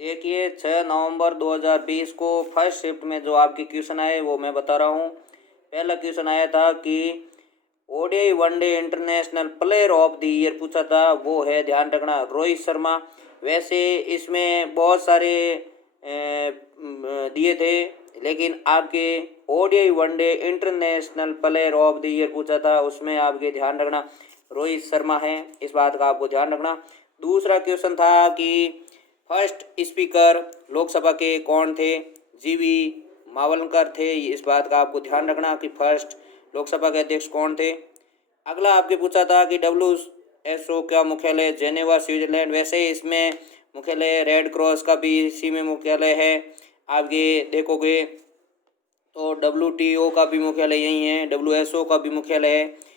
देखिए 6 नवंबर 2020 को first shift में जो आपके क्वेश्चन आए वो मैं बता रहा हूँ। पहला क्वेश्चन आया था कि ODI one day international player of the year पूछा था, वो है ध्यान रखना रोहित शर्मा। वैसे इसमें बहुत सारे दिए थे, लेकिन आपके ODI one day international player of the year पूछा था, उसमें आपके ध्यान रखना रोहित शर्मा है, इस बात का आपको ध्यान रखना। दूसरा क्वेश्चन था कि फर्स्ट स्पीकर लोकसभा के कौन थे, जीवी मावलकर थे, इस बात का आपको ध्यान रखना कि फर्स्ट लोकसभा के अध्यक्ष कौन थे। अगला आपके पूछा था कि डब्ल्यूएचओ का मुख्यालय जेनेवा स्विट्जरलैंड। वैसे इसमें मुख्यालय रेड क्रॉस का भी इसी में मुख्यालय है। आगे देखोगे तो डब्ल्यूटीओ का भी मुख्यालय यही है, डब्ल्यूएचओ का भी मुख्यालय है।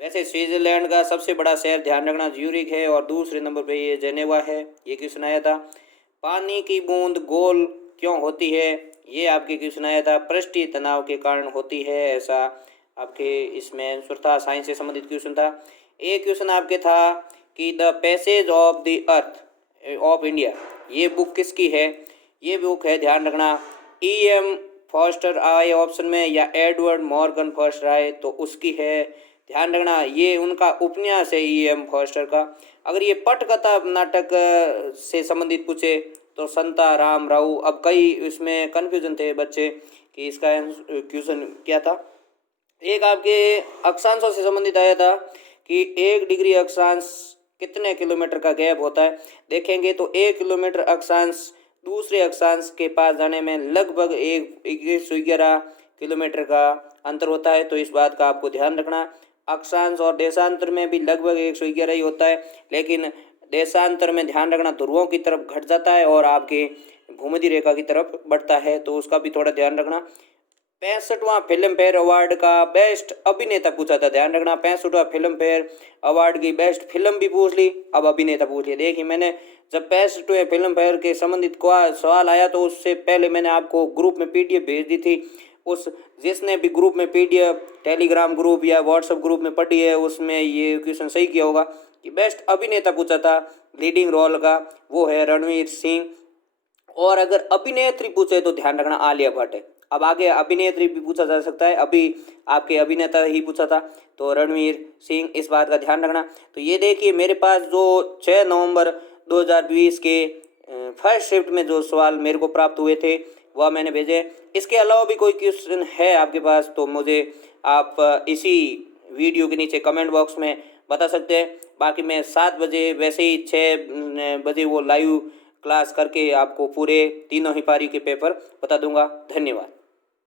वैसे स्विट्जरलैंड का सबसे बड़ा शहर ध्यान रखना ज्यूरिख है और दूसरे नंबर पे ये जेनेवा है। ये क्वेश्चन आया था। पानी की बूंद गोल क्यों होती है, ये आपके क्वेश्चन आया था। पृष्ठीय तनाव के कारण होती है, ऐसा आपके इसमें आंसर था। साइंस से संबंधित क्वेश्चन था। एक क्वेश्चन आपके था कि the passage of the earth of India, ये बुक किसकी है। ये बुक है ध्यान रखना E.M. फॉस्टर आए ऑप्शन में, या एडवर्ड मॉर्गन फॉस्टर आए तो उसकी है। ध्यान रखना ये उनका उपन्यास है E.M. फॉस्टर का। अगर ये पटकथा नाटक से संबंधित पूछे तो संता राम राव। अब कई इसमें कन्फ्यूजन थे बच्चे कि इसका क्वेश्चन क्या था। एक आपके अक्षांशों से संबंधित आया था कि 1 डिग्री अक्षांश कितने किलोमीटर का गैप होता है। देखेंगे तो 1 किलोमीटर अक्षांश दूसरे अक्षांश के पास जाने में लगभग 111 किलोमीटर का अंतर होता है, तो इस बात का आपको ध्यान रखना। अक्षांश और देशांतर में भी लगभग 111 ही होता है, लेकिन देशांतर में ध्यान रखना ध्रुवों की तरफ घट जाता है और आपके भूमध्य रेखा की तरफ बढ़ता है, तो उसका भी थोड़ा ध्यान रखना। 65वां फिल्म फेयर अवार्ड का बेस्ट अभिनेता पूछा था। ध्यान रखना 65वां फिल्म फेयर अवार्ड की बेस्ट फिल्म भी पूछ ली, अब अभिनेता पूछ लिया। देखिए मैंने जब 65वें फिल्म फेयर के संबंधित को सवाल आया तो उससे पहले मैंने आपको ग्रुप में पीडीएफ भेज दी थी। उस जिसने भी ग्रुप में पीडीएफ टेलीग्राम ग्रुप या व्हाट्सएप ग्रुप में पढ़ी है, उसमें ये क्वेश्चन सही किया होगा कि बेस्ट अभिनेता पूछा था लीडिंग रोल का, वो है रणवीर सिंह। और अगर अभिनेत्री पूछे तो ध्यान रखना आलिया भट्ट है। अब आगे अभिनेत्री भी पूछा जा सकता है, अभी आपके अभिनेता ही पूछा था तो रणवीर सिंह, इस बात का ध्यान रखना। तो ये देखिए मेरे पास जो 6 नवंबर 2020 के फर्स्ट शिफ्ट में जो सवाल मेरे को प्राप्त हुए थे वह मैंने भेजे। इसके अलावा भी कोई क्वेश्चन है आपके पास तो मुझे आप इसी वीडियो के नीचे कमेंट बॉक्स में बता सकते हैं। बाकी मैं 7 बजे वैसे ही 6 बजे वो लाइव क्लास करके आपको पूरे तीनों ही पारी के पेपर बता दूंगा। धन्यवाद।